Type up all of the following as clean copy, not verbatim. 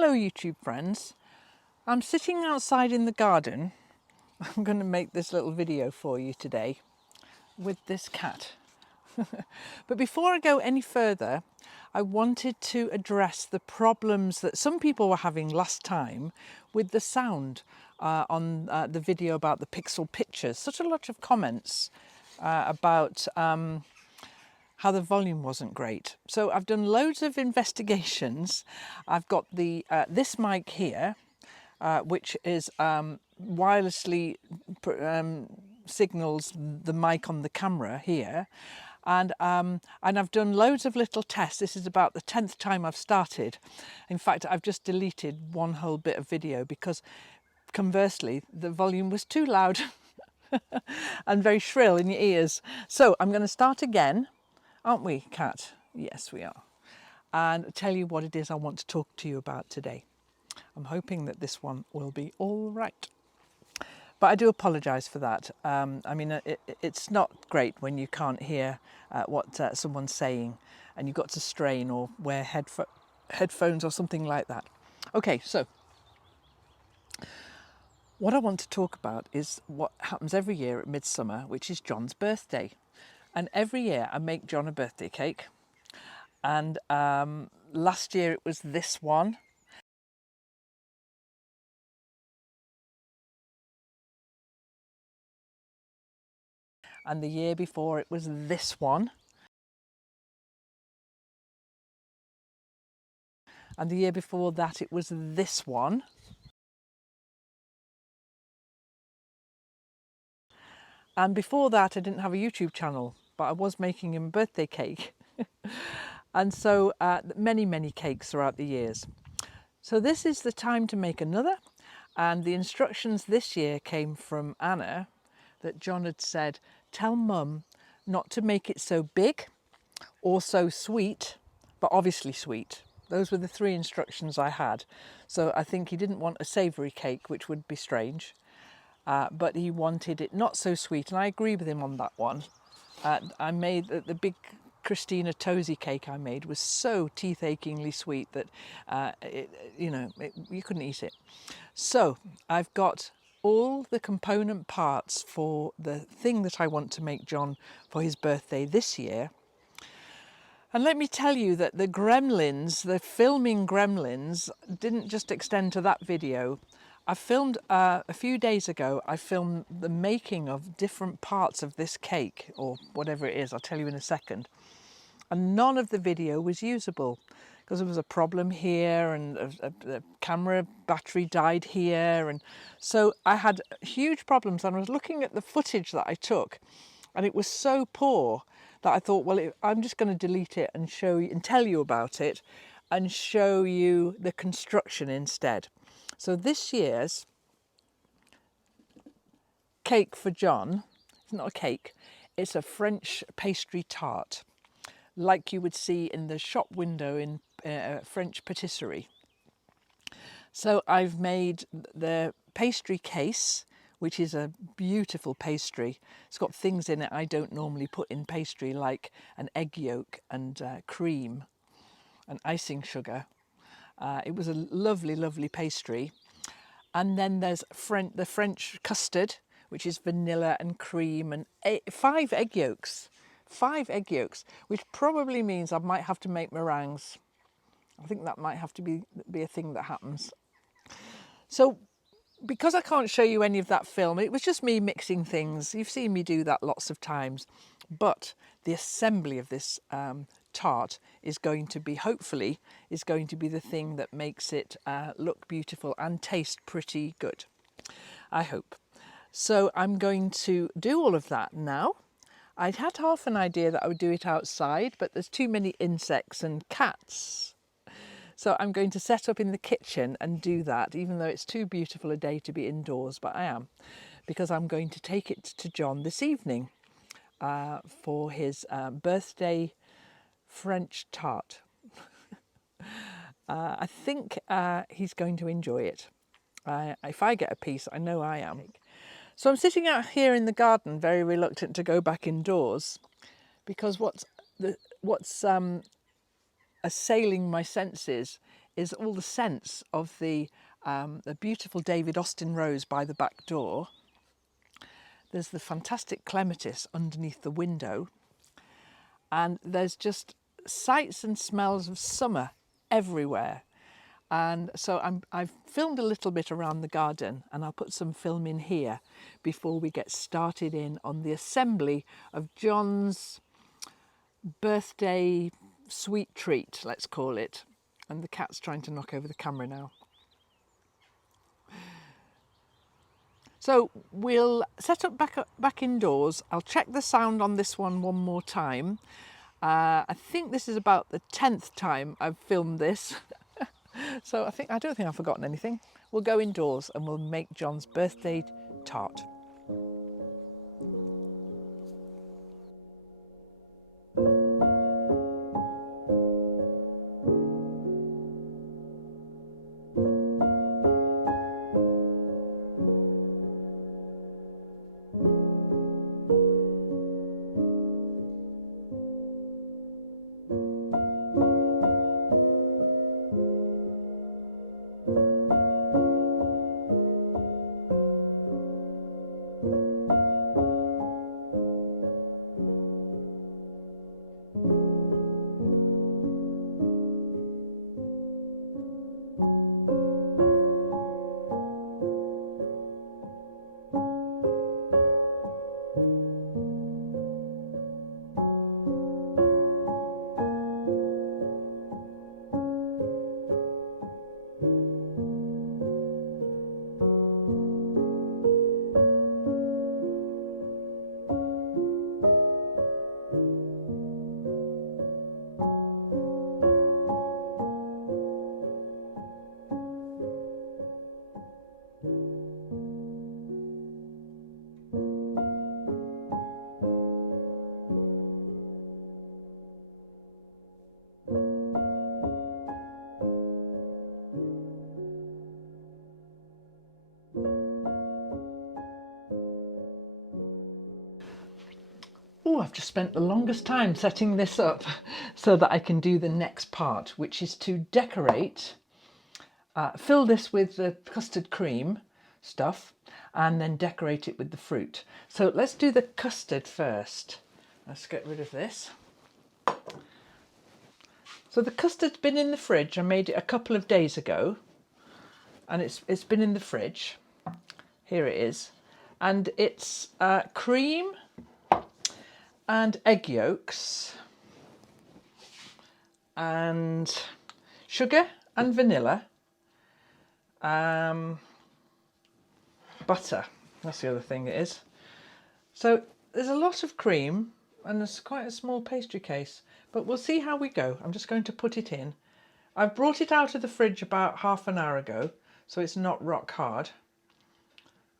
Hello YouTube friends, I'm sitting outside in the garden. I'm going to make this little video for you today with this cat. But before I go any further, I wanted to address the problems that some people were having last time with the sound on the video about the pixel pictures. Such a lot of comments about how the volume wasn't great. So I've done loads of investigations. I've got the this mic here, which is wirelessly signals the mic on the camera here. And I've done loads of little tests. This is about the 10th time I've started. In fact, I've just deleted one whole bit of video because conversely, the volume was too loud and very shrill in your ears. So I'm going to start again. Aren't we, Cat? Yes, we are. And tell you what it is I want to talk to you about today. I'm hoping that this one will be all right. But I do apologise for that. I mean, it's not great when you can't hear what someone's saying and you've got to strain or wear headphones or something like that. Okay, so what I want to talk about is what happens every year at midsummer, which is John's birthday. And every year I make John a birthday cake. And last year it was this one. And the year before it was this one. And the year before that it was this one. And before that I didn't have a YouTube channel, but I was making him a birthday cake. And so many cakes throughout the years. So this is the time to make another. And the instructions this year came from Anna that John had said, tell Mum not to make it so big or so sweet, but obviously sweet. Those were the three instructions I had. So I think he didn't want a savoury cake, which would be strange, but he wanted it not so sweet. And I agree with him on that one. I made the big Christina Tosi cake I made was so teeth-achingly sweet that you couldn't eat it. So I've got all the component parts for the thing that I want to make John for his birthday this year. And let me tell you that the gremlins, the filming gremlins, didn't just extend to that video. I filmed a few days ago, I filmed the making of different parts of this cake, or whatever it is, I'll tell you in a second. And none of the video was usable because there was a problem here and the camera battery died here. And so I had huge problems, and I was looking at the footage that I took and it was so poor that I thought, well, I'm just going to delete it and show you and tell you about it and show you the construction instead. So this year's cake for John, it's not a cake, it's a French pastry tart, like you would see in the shop window in a French patisserie. So I've made the pastry case, which is a beautiful pastry. It's got things in it I don't normally put in pastry, like an egg yolk and cream and icing sugar. It was a lovely pastry. And then there's the French custard, which is vanilla and cream, and 5 egg yolks. 5 egg yolks, which probably means I might have to make meringues. I think that might have to be a thing that happens. So because I can't show you any of that film, it was just me mixing things. You've seen me do that lots of times. But the assembly of this tart is going to be, hopefully, is going to be the thing that makes it look beautiful and taste pretty good. I hope. So I'm going to do all of that now. I'd had half an idea that I would do it outside, but there's too many insects and cats. So I'm going to set up in the kitchen and do that, even though it's too beautiful a day to be indoors, but I am, because I'm going to take it to John this evening for his birthday French tart. I think he's going to enjoy it. If I get a piece, I know I am. So I'm sitting out here in the garden, very reluctant to go back indoors, because what's assailing my senses is all the scents of the beautiful David Austin rose by the back door. There's the fantastic clematis underneath the window. And there's just sights and smells of summer everywhere. And so I've filmed a little bit around the garden, and I'll put some film in here before we get started in on the assembly of John's birthday sweet treat, let's call it. And the cat's trying to knock over the camera now. So we'll set up back indoors. I'll check the sound on this one more time. I think this is about the 10th time I've filmed this. So I don't think I've forgotten anything. We'll go indoors and we'll make John's birthday tart. Oh, I've just spent the longest time setting this up so that I can do the next part, which is to decorate, fill this with the custard cream stuff and then decorate it with the fruit. So let's do the custard first. Let's get rid of this. So the custard's been in the fridge. I made it a couple of days ago and it's been in the fridge. Here it is. And it's cream and egg yolks and sugar and vanilla, butter, that's the other thing it is. So there's a lot of cream and there's quite a small pastry case, but we'll see how we go. I'm just going to put it in. I've brought it out of the fridge about half an hour ago, so it's not rock hard.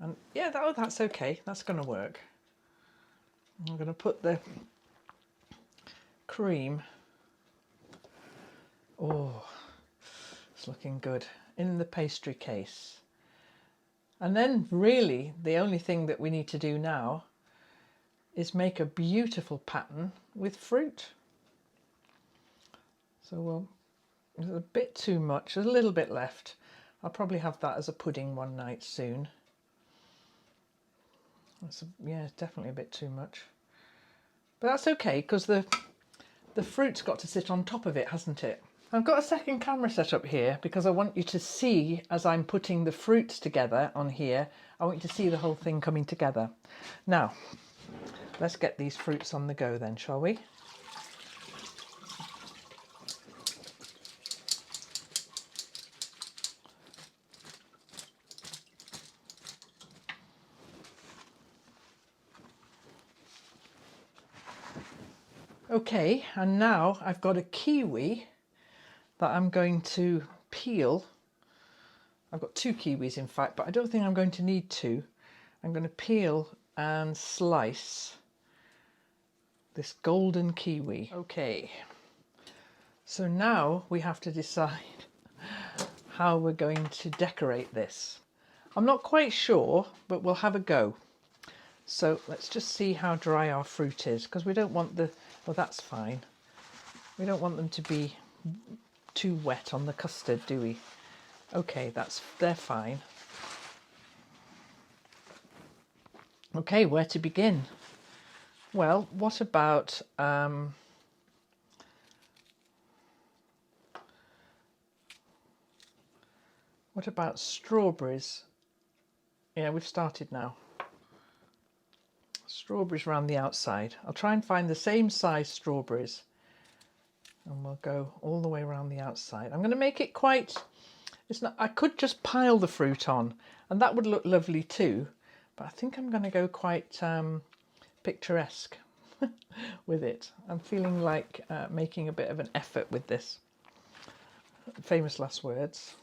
And yeah, that's okay, that's going to work. I'm going to put the cream, oh, it's looking good, in the pastry case. And then really the only thing that we need to do now is make a beautiful pattern with fruit. So there's a bit too much, there's a little bit left. I'll probably have that as a pudding one night soon. Yeah, it's definitely a bit too much. But that's okay, because the fruit's got to sit on top of it, hasn't it? I've got a second camera set up here because I want you to see, as I'm putting the fruits together on here, I want you to see the whole thing coming together. Now, let's get these fruits on the go then, shall we? Okay, and now I've got a kiwi that I'm going to peel. I've got 2 kiwis in fact, but I don't think I'm going to need 2. I'm going to peel and slice this golden kiwi. Okay, so now we have to decide how we're going to decorate this. I'm not quite sure, but we'll have a go. So let's just see how dry our fruit is, because we don't want the, well, that's fine. We don't want them to be too wet on the custard, do we? Okay, they're fine. Okay, where to begin? Well, what about strawberries? Yeah, we've started now. Strawberries around the outside. I'll try and find the same size strawberries, and we'll go all the way around the outside. I'm going to make it quite, it's not, I could just pile the fruit on and that would look lovely too, but I think I'm going to go quite picturesque with it. I'm feeling like making a bit of an effort with this. Famous last words.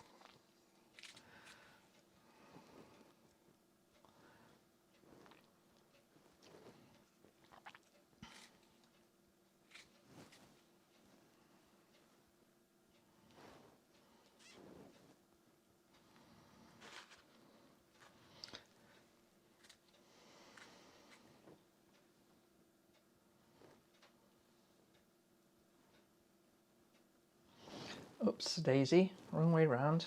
Oops, Daisy, wrong way round.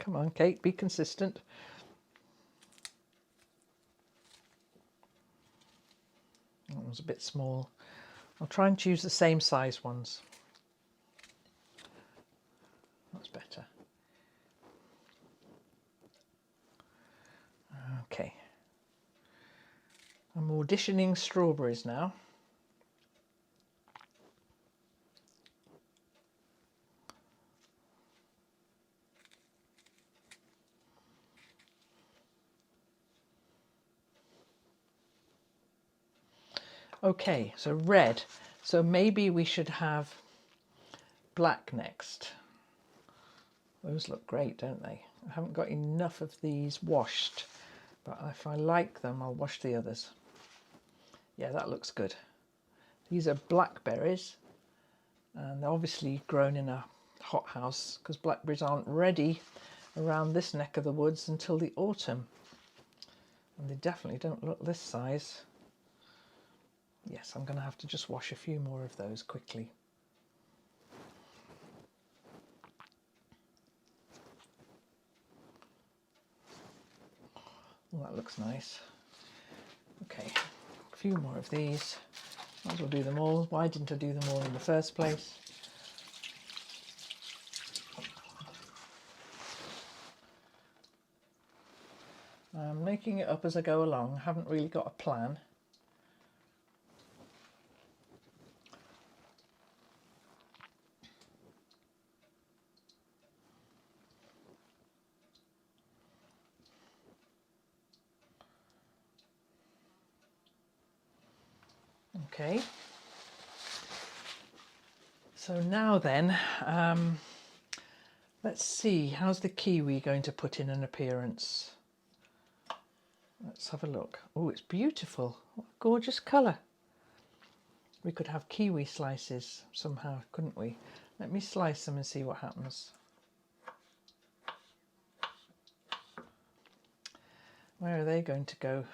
Come on, Kate, be consistent. That was a bit small. I'll try and choose the same size ones. That's better. Okay. I'm auditioning strawberries now. Okay, so red. So maybe we should have black next. Those look great, don't they? I haven't got enough of these washed, but if I like them, I'll wash the others. Yeah, that looks good. These are blackberries, and they're obviously grown in a hothouse because blackberries aren't ready around this neck of the woods until the autumn. And they definitely don't look this size. Yes, I'm going to have to just wash a few more of those quickly. Oh, that looks nice. Okay, a few more of these. Might as well do them all. Why didn't I do them all in the first place? I'm making it up as I go along. I haven't really got a plan. Okay. So now then, let's see, how's the kiwi going to put in an appearance? Let's have a look. Oh, it's beautiful. What a gorgeous colour. We could have kiwi slices somehow, couldn't we? Let me slice them and see what happens. Where are they going to go?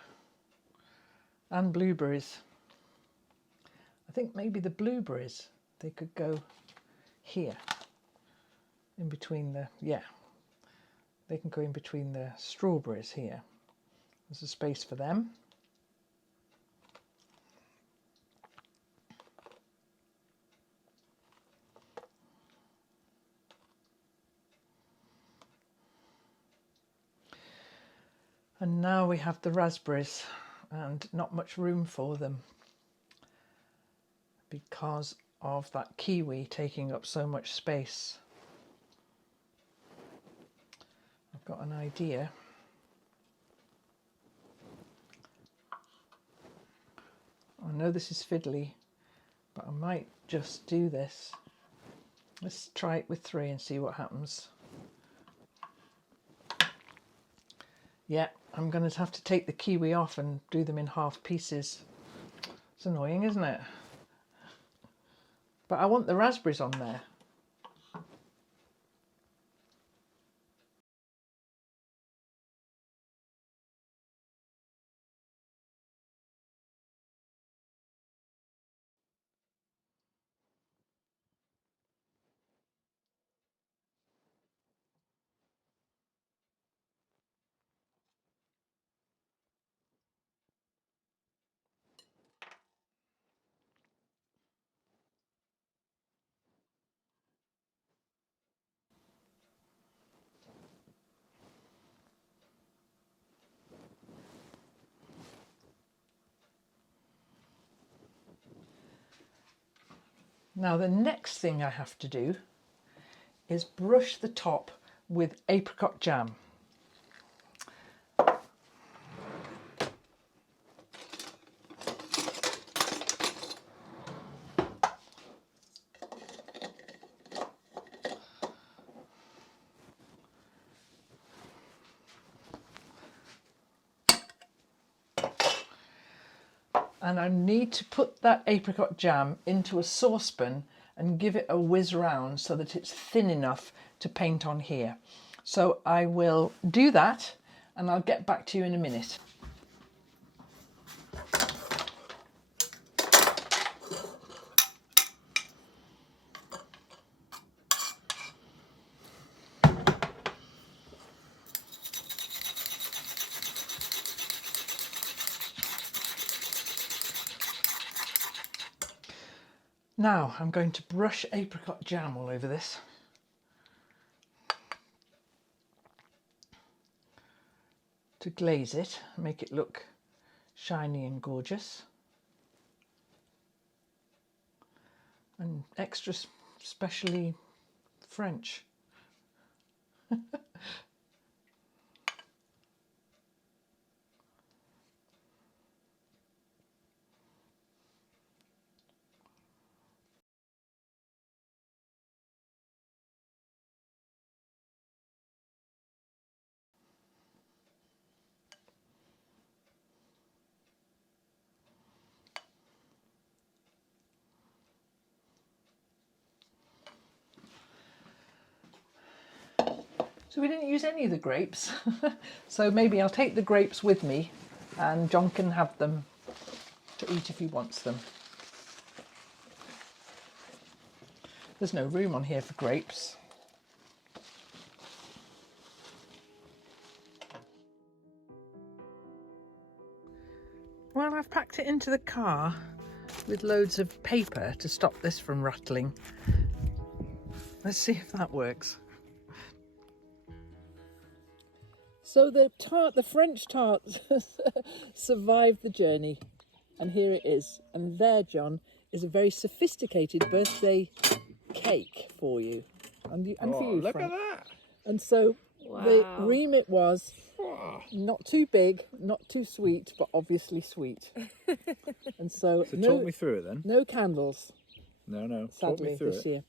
And blueberries. I think maybe the blueberries, they could go here. In between the, yeah. They can go in between the strawberries here. There's a space for them. And now we have the raspberries, and not much room for them because of that kiwi taking up so much space. I've got an idea. I know this is fiddly, but I might just do this. Let's try it with 3 and see what happens. Yeah, I'm going to have to take the kiwi off and do them in half pieces. It's annoying, isn't it? But I want the raspberries on there. Now the next thing I have to do is brush the top with apricot jam. And I need to put that apricot jam into a saucepan and give it a whiz round so that it's thin enough to paint on here. So I will do that and I'll get back to you in a minute. Now I'm going to brush apricot jam all over this. To glaze it, make it look shiny and gorgeous. And extra specially French. So we didn't use any of the grapes, so maybe I'll take the grapes with me and John can have them to eat if he wants them. There's no room on here for grapes. Well, I've packed it into the car with loads of paper to stop this from rattling. Let's see if that works. So the tart, the French tart, survived the journey, and here it is. And there, John, is a very sophisticated birthday cake for you, and for you, look Frank. at that! And so the remit was not too big, not too sweet, but obviously sweet. And so talk me through it then. No candles. No. Sadly, talk me through this it. year.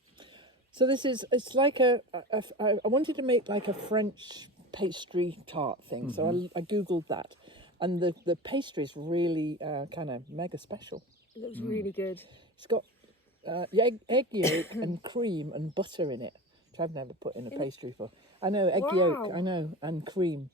So this is, it's like I wanted to make like a French pastry tart thing, so I googled that, and the pastry is really kind of mega special. It looks really good. It's got egg yolk and cream and butter in it, which I've never put in a pastry before. I know, egg yolk, I know, and cream.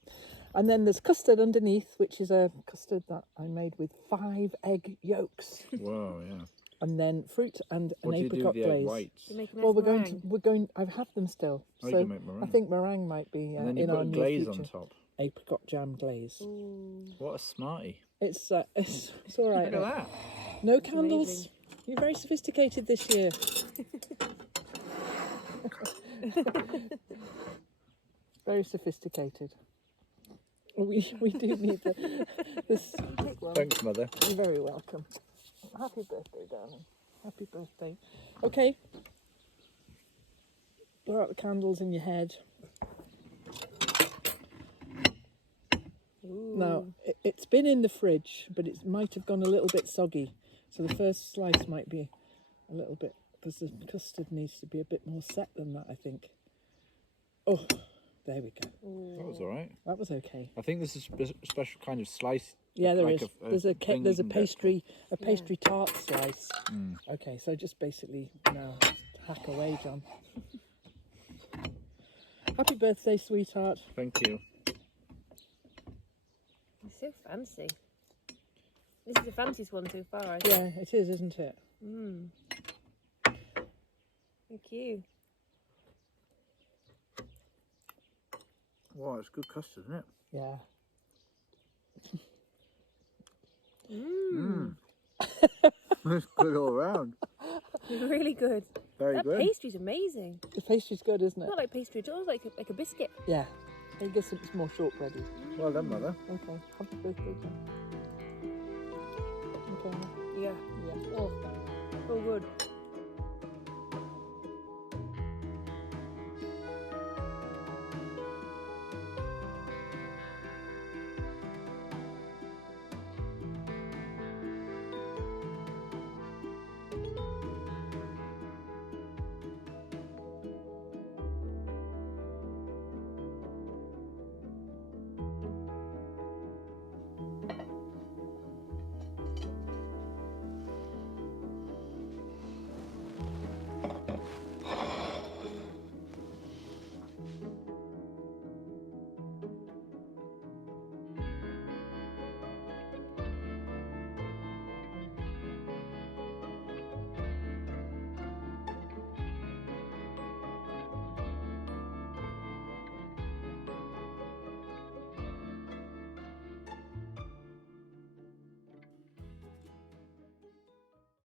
And then there's custard underneath, which is a custard that I made with 5 egg yolks. Wow, yeah. And then fruit and an apricot glaze. glaze. Whites? Well, we're going. I have them still. Oh, so you can make meringue. I think meringue might be And then you in put our a near glaze future. on top. Apricot jam glaze. Ooh. What a smarty! It's all right. Look at that. No candles. You're very sophisticated this year. Very sophisticated. We do need this. Thanks, Mother. You're very welcome. Happy birthday, darling. Happy birthday. Okay. Blow out the candles in your head. Ooh. Now, it's been in the fridge, but it might have gone a little bit soggy. So the first slice might be a little bit, because the custard needs to be a bit more set than that, I think. Oh, there we go. Ooh. That was all right. That was okay. I think this is a special kind of slice. Yeah, there like is. There's a pastry tart slice. Mm. Okay, so just basically now hack away, John. Happy birthday, sweetheart. Thank you. It's so fancy. This is the fanciest one so far, I think. Yeah, it is, isn't it? Mm. Thank you. Wow, it's good custard, isn't it? Yeah. Mmm. It's good all around. Really good. Very that good. pastry's amazing. The pastry's good, isn't it? Not like pastry at all, like a biscuit. Yeah. I guess it's more shortbready. Well done, Mother. Okay. Happy birthday, John. Okay. Yeah. Yeah. Oh, so good.